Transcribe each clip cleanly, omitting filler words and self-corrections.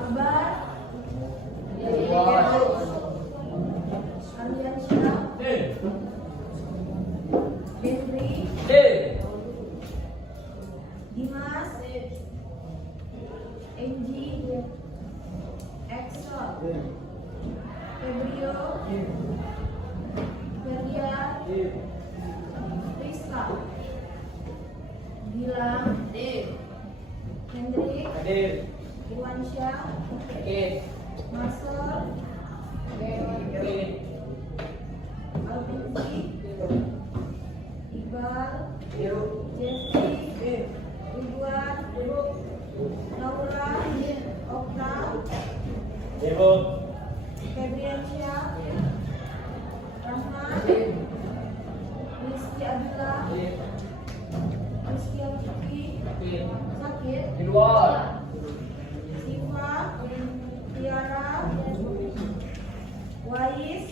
Akbar, Ardiansyah, Henry, Dimas, Enji, Excel, Febrio, Ferdia, Rizka, Gilang, Hendrik, Iwansyah, Marcel, Alvinci, Iqbal, Jeffrey, Ridwan, Laura, Okta, Febriansyah, Rahmat, Rizky Abdullah, Rizky Al-Fikri, Sakit, Siva, Tiara, Wais,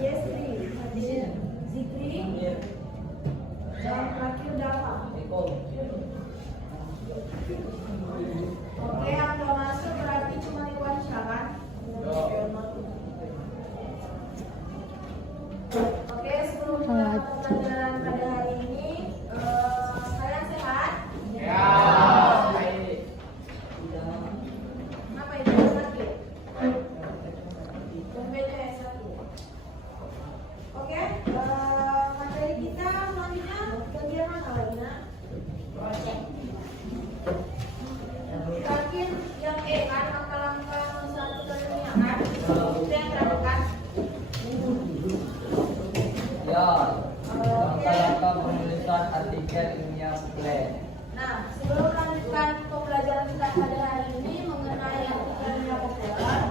Yesri, Zikri, dan terakhir Dava. Oke, yang belum masuk berarti cuma Iwansyah kan? Oke, sebelum pembelajaran pada hari ini, kalian sehat? Apa itu sakit? Tumbennya ya sakit. Oke, materi kita selanjutnya bagian mana lagi nak? Terakhir yang E kan, langkah-langkah menyatukan dunia kan? Itu yang terakhir kan? Langkah-langkah penulisan artikel ilmiah plan. Nah, sebelum melanjutkan pembelajaran kita pada hari ini mengenai artikel ilmiah populer,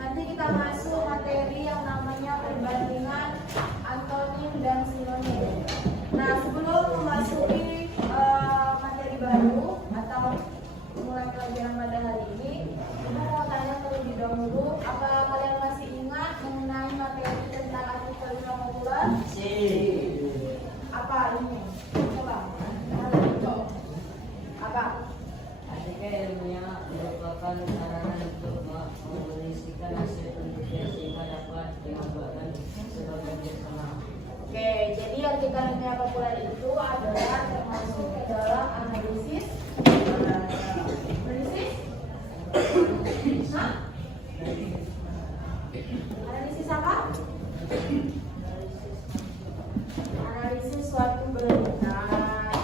nanti kita masuk materi yang namanya perbandingan antonim dan sinonim. Nah, sebelum memasuki materi baru atau mulai pelajaran pada hari ini, kita mau tanya terlebih dahulu, apa kalian masih ingat mengenai materi tentang artikel ilmiah populer? Apa ini? Coba. Apa? Artikel ilmiah merupakan sarana untuk mengisikan hasil penelitian sehingga dapat dikembangkan sebagai bersama. Oke, jadi artikel ilmiah populer itu adalah termasuk ke dalam analisis. Hah? Analisis apa? Analisis suatu berita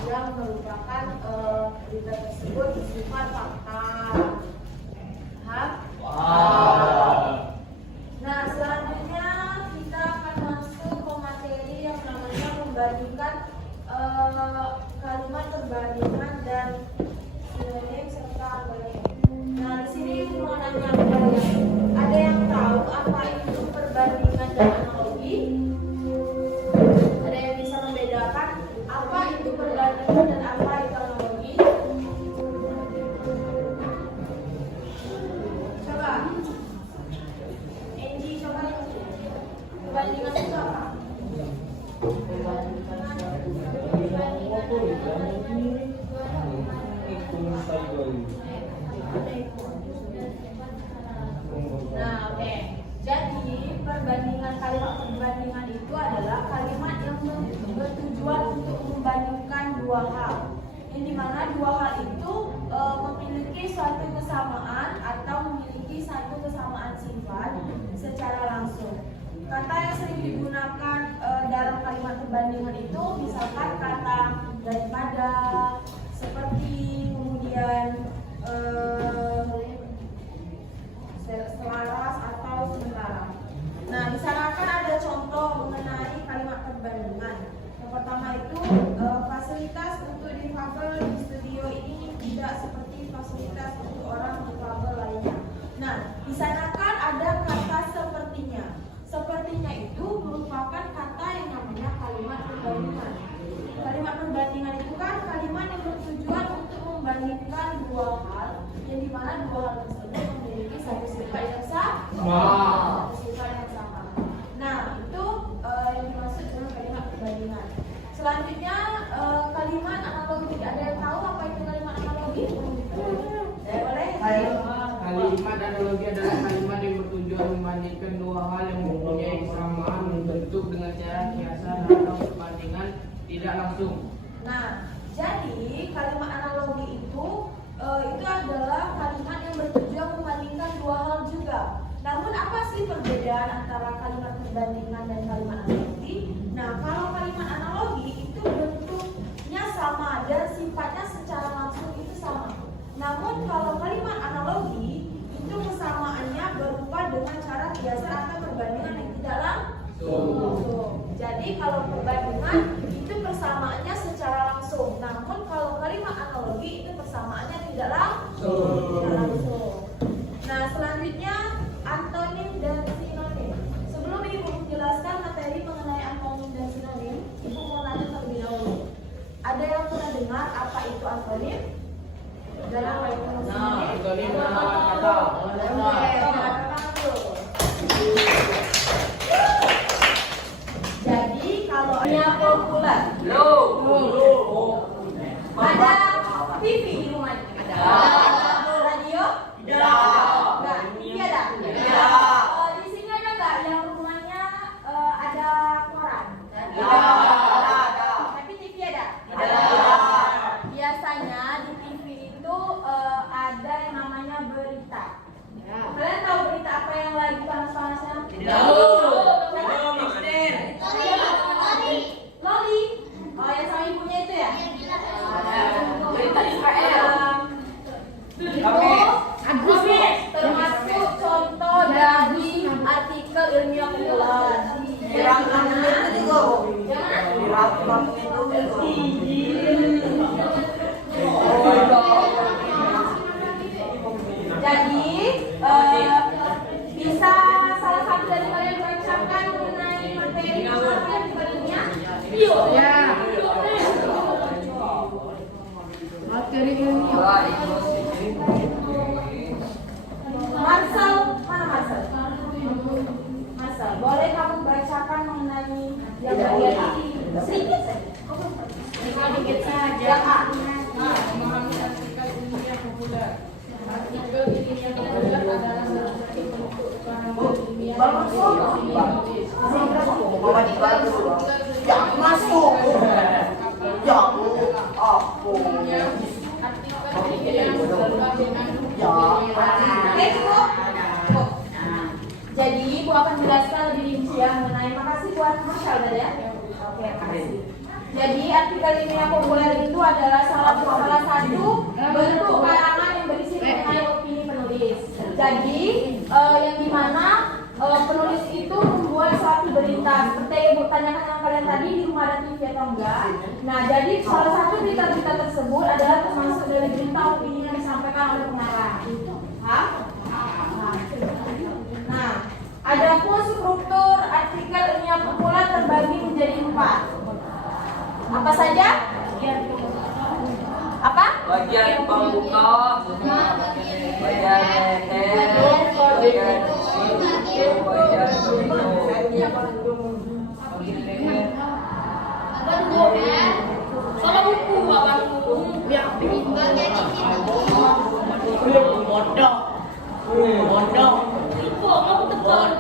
yang merupakan berita tersebut bersifat fakta. Paham? Nah, selanjutnya kita akan masuk ke materi yang namanya membandingkan kalimat perbandingan dan sinonim serta antonim. Nah, di sini mau nanya kalian, ada yang tahu apa itu perbandingan dan analogi? Ada yang bisa membedakan apa itu perbandingan dan apa itu analogi? Coba, Enji, coba perbandingan itu apa? Nah, oke. Jadi perbandingan, kalimat perbandingan itu adalah kalimat yang bertujuan untuk membandingkan dua hal. Yang dimana dua hal itu memiliki suatu kesamaan atau memiliki satu kesamaan sifat secara langsung. Kata yang sering digunakan dalam kalimat perbandingan itu misalkan kata daripada, seperti, kemudian selaras atau sementara. Nah, di sana kan ada contoh mengenai kalimat perbandingan. Yang pertama itu fasilitas untuk difabel di studio ini tidak seperti fasilitas untuk orang difabel lainnya. Nah, di sana kan ada kata sepertinya. Sepertinya itu merupakan kata yang namanya kalimat perbandingan. Kalimat perbandingan itu kan kalimat perbandingan dan kalimat analogi. Nah, kalau kalimat analogi itu bentuknya sama dan sifatnya secara langsung itu sama. Namun kalau kalimat analogi itu kesamaannya berupa dengan cara kiasan atau perbandingan yang tidak langsung. Jadi kalau perbandingan itu persamaannya secara langsung. Namun kalau kalimat analogi itu persamaannya tidak langsung. Nah, selanjutnya antonim dan sinonim. Sebelum Ibu menjelaskan materi mengenai antonim dan sinonim, Ibu mau nanya terlebih dahulu. Ada yang pernah dengar apa itu antonim? Dan apa itu sinonim? antonim lawan kata. Jadi kalau hanya populer, ada TV di rumahnya? Ada. Radio? Enggak. TV ada? Di sini ada nggak yang rumahnya ada koran? Tapi TV ada? Biasanya di TV itu ada yang namanya berita. Kalian tahu berita apa yang lagi panas-panasnya? Loli. Oh, yang sama ibunya itu ya? Berita Israel. Itu termasuk contoh dari artikel ilmiah populer. Jadi bisa salah satu dari kalian bacakan mengenai materi yang dibandingnya? Materi ilmiah. Marcel, mana Marcel? Marcel, boleh kamu bacakan mengenai yang bagian ini? Sedikit saja. Sedikit saja. Yang A. Memahami artikel ilmiah populer. Artikel ilmiah populer adalah salah satu bentuk pemahaman ilmiah yang menulis. Artikel ilmiah berubah dengan Oke, cukup. Jadi Ibu akan menjelaskan lebih rinci ya mengenai. Makasih buat Marcel tadi ya. Oke, makasih. Jadi artikel ilmiah populer itu adalah salah satu bentuk karangan yang berisi mengenai opini penulis. Jadi yang dimana penulis itu membuat suatu berita seperti yang Ibu tanyakan dengan kalian tadi, di rumah ada TV atau enggak. Nah, jadi salah satu berita-berita tersebut adalah termasuk dari berita opini yang disampaikan oleh pengarang. Nah, adapun struktur artikel ilmiah populer terbagi menjadi 4. Apa saja? Apa? Bagian pembuka, bagian leher, bagian situ, bagian penutup. Kalau buku abangku yang bikin Bodoh. Ibu mau tekan.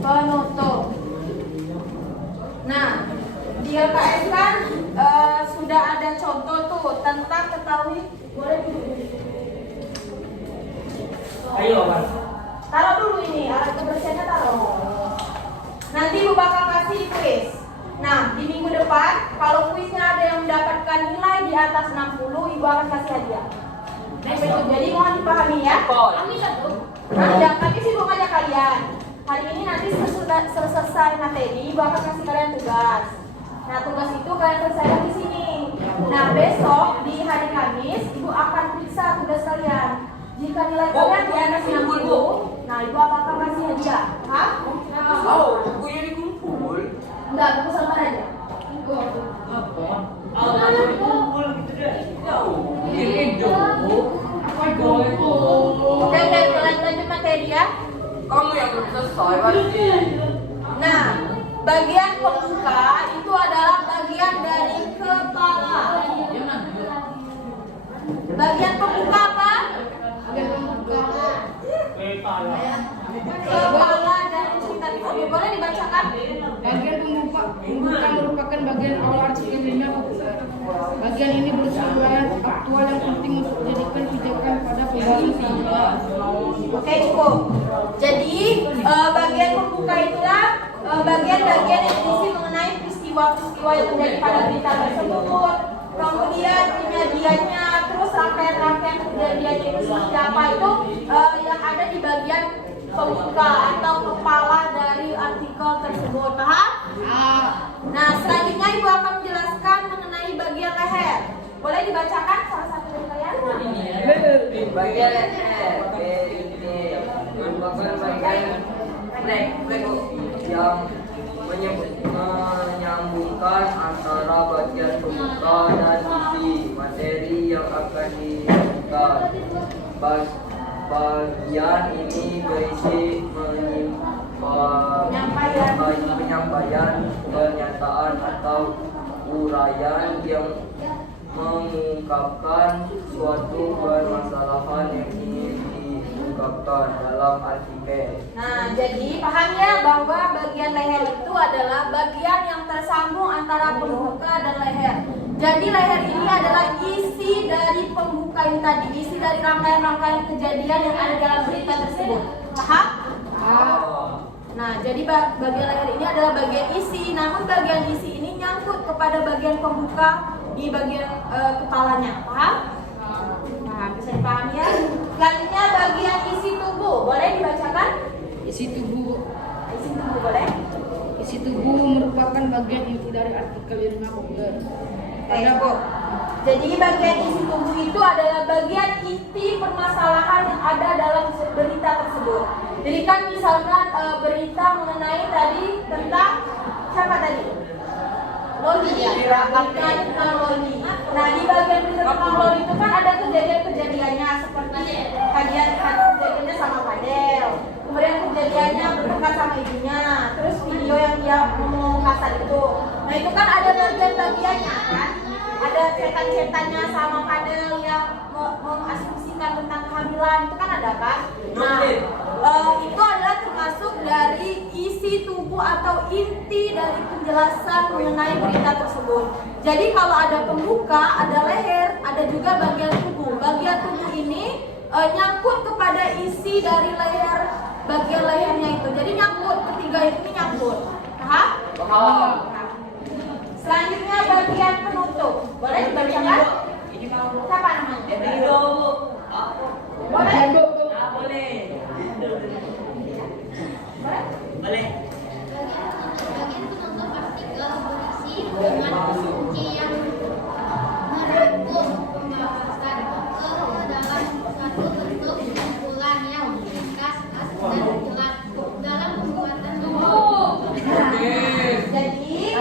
Penutup. Nah, di LKS kan sudah ada contoh tuh tentang ketahui. Boleh dulu. Ayo, Mas. Taruh dulu ini, alat kebersihannya taruh. Nanti Ibu bakal kasih kuis. Nah, di minggu depan, kalau kuisnya ada yang mendapatkan nilai di atas 60, Ibu akan kasih hadiah. Jadi mohon dipahami ya. Kami satu. Nah, yang kami sibuk ngajak kalian. Hari ini nanti selesai materi, Ibu akan kasih kalian tugas. Nah, tugas itu kalian selesaikan di sini. Nah, besok di hari Kamis, Ibu akan periksa tugas kalian. Jika nilai kalian di atas 60, nah Ibu akan kasih hadiah. Hah? Bukunya dikumpul. Enggak, buku sama aja. Ini dong. Oke, kalian lanjut materi ya. Kamu yang belum selesai, pasti. Nah, bagian pembuka itu adalah bagian dari kepala. Bagian pembuka apa? Kepala dari cerita itu. Boleh dibacakan? Bagian pembuka merupakan bagian awal artikel ilmiah populer. Bagian ini berisi uraian aktual yang penting untuk dijadikan pijakan pada pembahasan selanjutnya. Oke, cukup. Jadi bagian pembuka itulah bagian-bagian yang berisi mengenai peristiwa-peristiwa yang terjadi pada berita tersebut. Kemudian kejadiannya, terus rangkaian-rangkaian kejadiannya itu seperti apa itu yang ada di bagian pembuka atau kepala dari artikel tersebut. Paham? Nah, selanjutnya Ibu akan menjelaskan mengenai bagian leher. Boleh dibacakan salah satu dari kalian? Bagian leher ini merupakan bagian yang menyambungkan antara bagian pembuka dan isi materi yang akan disampaikan. Bagian ini berisi penyampaian pernyataan atau uraian yang mengungkapkan suatu permasalahan yang ingin diungkapkan dalam artikel. Nah, jadi paham ya bahwa bagian leher itu adalah bagian yang tersambung antara pembuka dan leher. Jadi leher ini adalah isi dari pembuka ini tadi, isi dari rangkaian-rangkaian kejadian yang ada dalam berita tersebut. Paham? Nah, jadi bagian leher ini adalah bagian isi, namun bagian isi ini nyangkut kepada bagian pembuka di bagian kepalanya. Paham? Nah, bisa dipahami ya? Selanjutnya bagian isi tubuh, boleh dibacakan? Isi tubuh. Isi tubuh boleh? Isi tubuh merupakan bagian inti dari artikel ilmiah populer. Jadi bagian isi tubuh itu adalah bagian inti permasalahan yang ada dalam berita tersebut. Jadi kan misalkan berita mengenai tadi tentang siapa tadi? Loli ya, berita tentang Loli. Nah, di bagian berita tentang Loli itu kan ada kejadian-kejadiannya seperti kejadiannya sama Fadel, kemudian kejadiannya berdekat sama ibunya, terus video yang dia ngomong kasar itu. Nah, itu kan ada bagian-bagiannya kan? Ada cetan-cetannya sama Fadel yang mengasumsikan tentang kehamilan, itu kan ada kan? Nah, itu adalah termasuk dari isi tubuh atau inti dari penjelasan mengenai berita tersebut. Jadi kalau ada pembuka, ada leher, ada juga bagian tubuh. Bagian tubuh ini nyangkut kepada isi dari leher, bagian lehernya itu. Jadi nyangkut, ketiga ini nyangkut. Paham? Paham. Selanjutnya bagian penutup. Boleh dibacakan? Siapa namanya? Boleh? Boleh. Boleh? Bagian penutup artikel berisi dengan kunci yang merangkum pembahasan ke dalam satu bentuk kesimpulan yang ringkas dan jelas dalam pembuatan buku. Jadi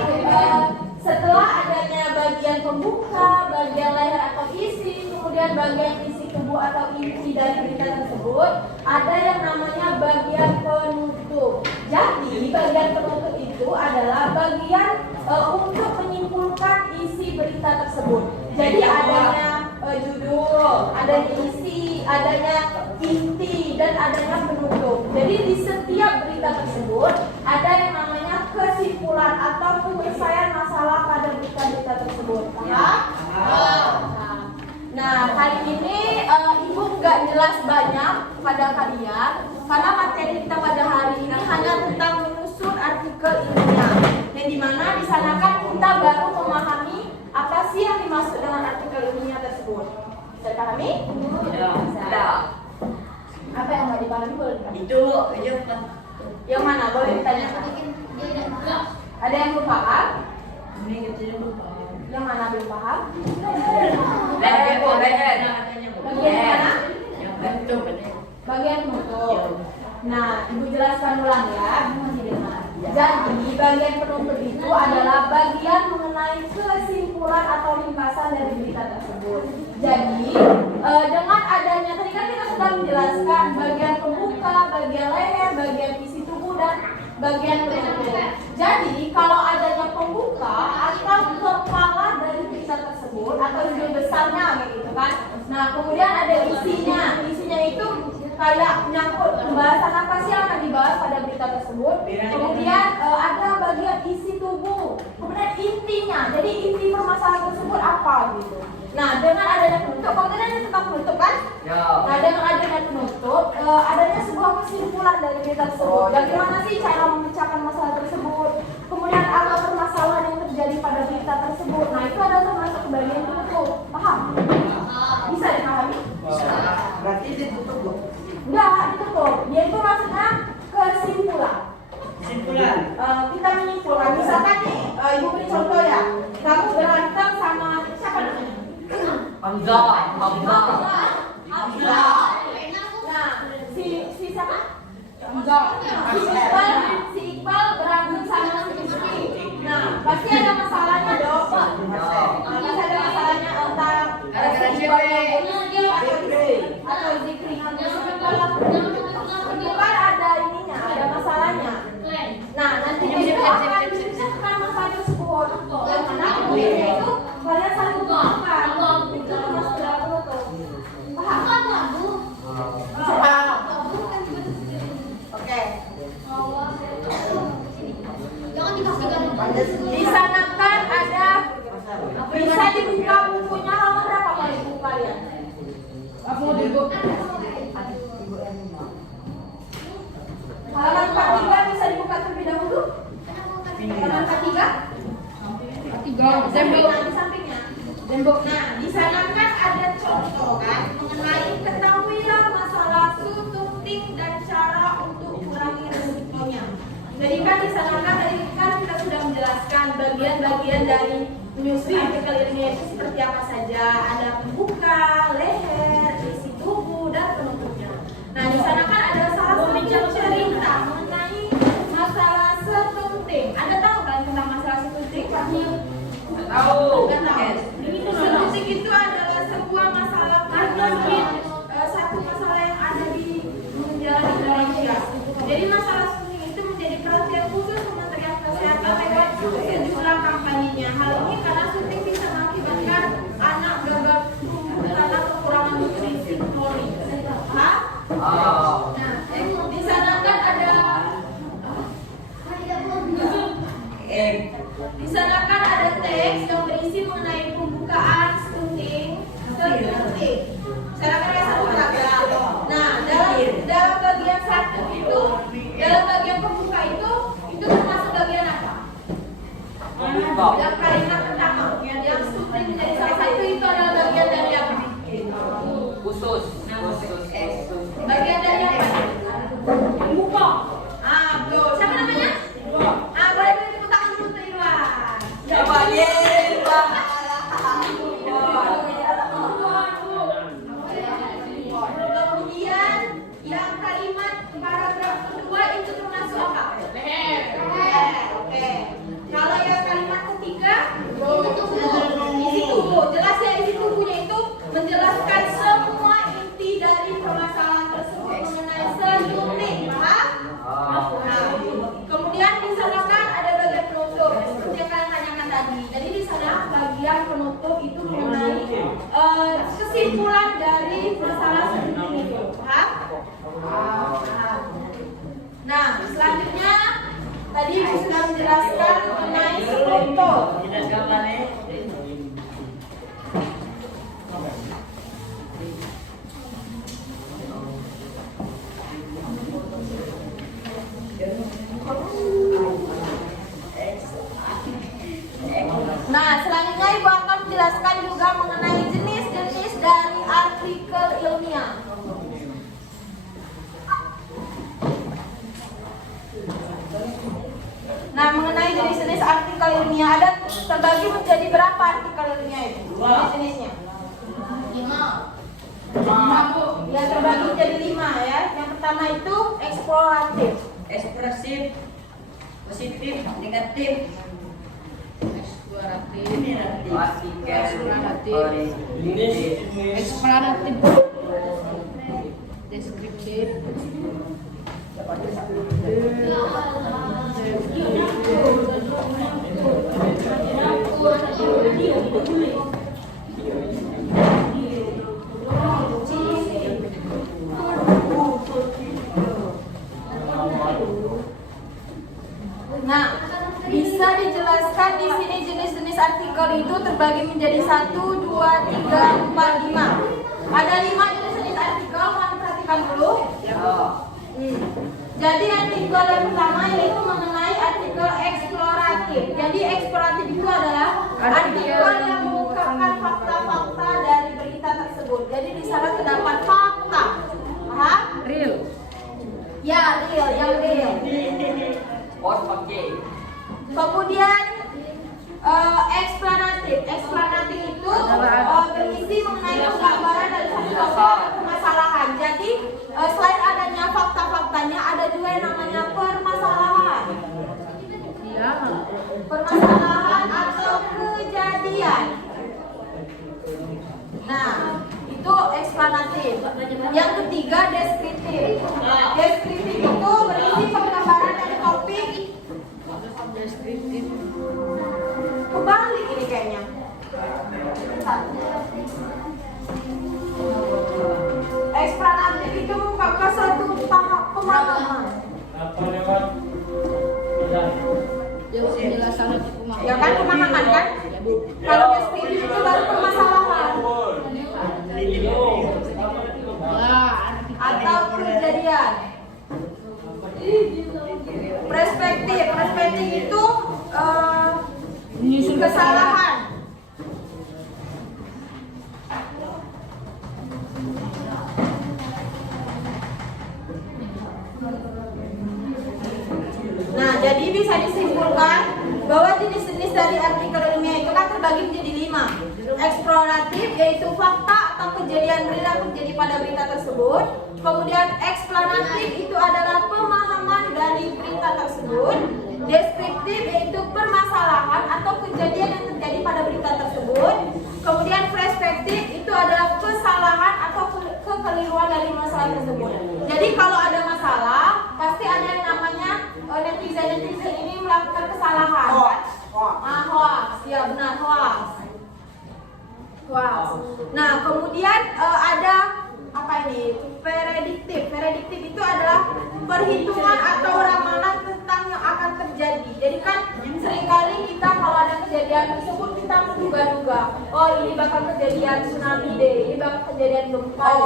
setelah adanya bagian pembuka, bagian leher atau isi, kemudian bagian isi tubuh atau inti dari berita tersebut, ada yang namanya bagian penutup. Jadi bagian penutup itu adalah bagian untuk menyimpulkan isi berita tersebut. Jadi adanya judul, adanya isi, adanya inti, dan adanya penutup. Jadi di setiap berita tersebut ada yang namanya kesimpulan atau penyelesaian masalah pada berita-berita tersebut. Paham? Nah, kali ini Ibu nggak jelas banyak pada kalian karena materi kita pada hari ini hanya tentang menyusun artikel ilmiah. Yang dimana di sana kan kita baru memahami apa sih yang dimaksud dengan artikel ilmiah tersebut. Bisa dipahami? Tidak. Apa yang nggak dipahami boleh dipahami? Itu Yang mana? Boleh ditanyakan. Ada yang belum paham? Yang mana belum paham? leher. Bagian mana? Bagian penutup. Nah, Ibu jelaskan ulang ya. Jadi, bagian penutup itu adalah bagian mengenai kesimpulan atau ringkasan dari berita tersebut. Jadi, dengan adanya tadi kan kita sudah menjelaskan bagian pembuka, bagian leher, bagian isi tubuh dan bagian penutup. Jadi, kalau adanya pembuka atau kepala dari berita tersebut atau judul besarnya gitu kan. Nah, kemudian ada isinya. Isinya itu kayak menyangkut pembahasan apa sih yang akan dibahas pada berita tersebut. Kemudian ada bagian isi tubuh. Kemudian intinya. Jadi inti permasalahan tersebut apa apa gitu. Nah, dengan adanya penutup, kalau tadi ada tentang penutup kan? Ya. Nah, dengan adanya penutup, adanya sebuah kesimpulan dari berita tersebut. Bagaimana sih cara memecahkan masalah tersebut? Kemudian apa permasalahan yang terjadi pada berita tersebut? Nah, itu adalah termasuk bagian penutup. Paham? Bisa dipahami? Berarti ditutup dong. Enggak, ditutup. Dia itu maksudnya kesimpulan. Kesimpulan. Kita menyimpulkan. Misalkan nih, ibu beri contoh ya. Kamu berantem sama siapa namanya? Hamzah. Nah, si siapa? Si Iqbal berantem sama si Rizky. Nah, pasti ada masalahnya dong. Pasti ada masalahnya antara si Iqbal yang Rizky atau Zikri. Itu kan ada ininya, ada masalahnya. Nah, nanti kita akan menyelesaikan masalah tersebut. Yang mana kemudiannya itu kalian saling memaafkan. Itu termasuk dalam penutup. Paham? Oke. Di sana kan ada bisa dibuka bukunya halaman berapa kali buku kalian? Aku mau dibuka. Halaman 43 bisa dibuka terlebih dahulu. Halaman 43? Nah, di sampingnya. Nah, di sana kan ada contoh kan mengenai ketahuilah masalah tunting dan cara untuk kurangi resikonya. Jadi kan di sana kan tadi kan kita sudah menjelaskan bagian-bagian dari menyusun artikel ilmiah itu seperti apa saja. Ada pembuka, leher, isi tubuh dan penutupnya. Nah, di sana kan ada salah satu cerita mengenai masalah setunting. Ada tahu kan tentang masalah setunting? Tahu. Setunting itu adalah sebuah masalah satu masalah yang ada di menjalani Indonesia. Jadi masalah setunting itu menjadi perhatian khusus Kementerian Kesehatan lewat sejumlah kampanyenya. Hal ini karena suntik bisa mengakibatkan anak gagal tumbuh karena kekurangan nutrisi kronis. Paham? Nah, di sana kan ada di sana kan ada teks yang berisi mengenai pembukaan stunting. Sana kan ada satu paragraf. Nah, dalam bagian satu itu, dalam bagian pembuka itu termasuk bagian apa? Dalam kalimat pertama, yang stunting menjadi salah satu itu adalah bagian dari apa? Khusus. Bagian dari apa? Pembuka. Betul. Siapa namanya? Boleh beri tepuk tangan dulu untuk Irwan. Kemudian yang kalimat paragraf kedua itu termasuk apa? Leher. Oke. Kalau yang kalimat ketiga isi tubuh. Jelas ya, isi tubuhnya itu menjelaskan semua inti dari permasalahan tersebut mengenai stunting. Paham? Nah, kemudian di sana kan ada bagian penutup seperti yang kalian tanyakan tadi. Jadi di sana bagian penutup itu mengenai kesimpulan dari masalah stunting itu. Paham? Nah, selanjutnya tadi Ibu sudah menjelaskan mengenai foto. Nah, selanjutnya Ibu akan menjelaskan juga mengenai jenis-jenis dari artikel ilmiah. Nah, mengenai jenis-jenis artikel ilmiah ada terbagi menjadi berapa artikel ilmiah itu? Jenis-jenisnya? 5. Ya, terbagi menjadi 5 ya. Yang pertama itu eksploratif. Ekspresif, positif, negatif, Eksploratif, deskriptif, Nah, bisa dijelaskan di sini jenis-jenis artikel itu terbagi menjadi 1, 2, 3, 4, 5. Ada 5 jenis artikel, kalian perhatikan dulu. Jadi artikel yang pertama yaitu mengenai artikel eksploratif. Jadi eksploratif itu adalah artikel yang mengungkapkan fakta-fakta dari berita tersebut. Jadi di sana terdapat fakta. Paham? Real. Ya, real, yang real. Pos pakai. Kemudian eksplanatif. Eksplanatif itu berisi mengenai penggambaran dari satu topik atau permasalahan. Jadi selain adanya fakta-faktanya, ada juga yang namanya permasalahan. Ya. Permasalahan atau kejadian. Nah, itu eksplanatif. Yang ketiga deskriptif. Deskriptif itu berisi penggambaran dari topik. Deskriptif. Kebalik ini kayaknya. Eksplanatif itu mengungkapkan satu tahap pemahaman. Dia penjelasan untuk pemahaman. Ya kan pemahaman kan? Ya, Bu. Kalau deskriptif itu baru permasalahan atau kejadian. Perspektif. Perspektif itu kesalahan. Nah, jadi bisa disimpulkan bahwa jenis-jenis dari artikel ilmiah itu kan terbagi menjadi 5. Eksploratif yaitu fakta atau kejadian real yang terjadi pada berita tersebut. Kemudian eksplanatif itu adalah pemahaman dari berita tersebut. Deskriptif yaitu permasalahan atau kejadian yang terjadi pada berita tersebut. Kemudian perspektif itu adalah kesalahan atau kekeliruan dari masalah tersebut. Jadi kalau ada masalah, pasti ada yang namanya netizen ini melakukan kesalahan. Hoax. Ya benar, hoax. Nah, kemudian ada apa ini? Prediktif. Prediktif itu adalah perhitungan atau ramalan tentang yang akan terjadi. Jadi kan seringkali kita kalau ada kejadian tersebut kita menduga-duga, oh ini bakal kejadian tsunami deh, ini bakal kejadian gempa deh.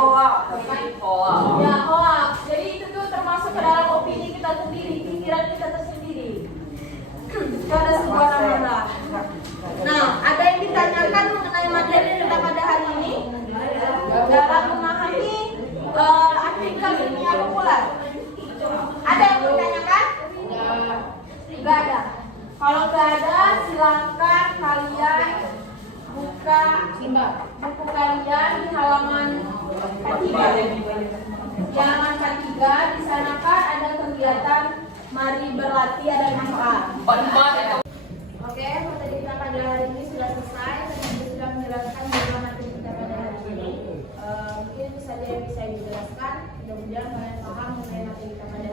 Ya, hoax. Jadi itu tuh termasuk ke dalam opini kita sendiri, pikiran kita tersendiri. Itu ada sebuah ramalan. Nah, ada yang ditanyakan mengenai materi kita pada hari ini dalam memahami artikel ilmiah populer. Ada yang mau ditanyakan? Enggak ada. Kalau enggak ada, silakan kalian buka buku kalian di halaman K3. Di halaman K3 di sana kan ada kegiatan mari berlatih, ada 5 soal. Oke, materi kita pada hari ini sudah selesai. Saya sudah menjelaskan bagaimana materi kita pada hari ini. Mungkin saja yang bisa dijelaskan. Mudah-mudahan kalian paham mengenai materi kita pada hari ini.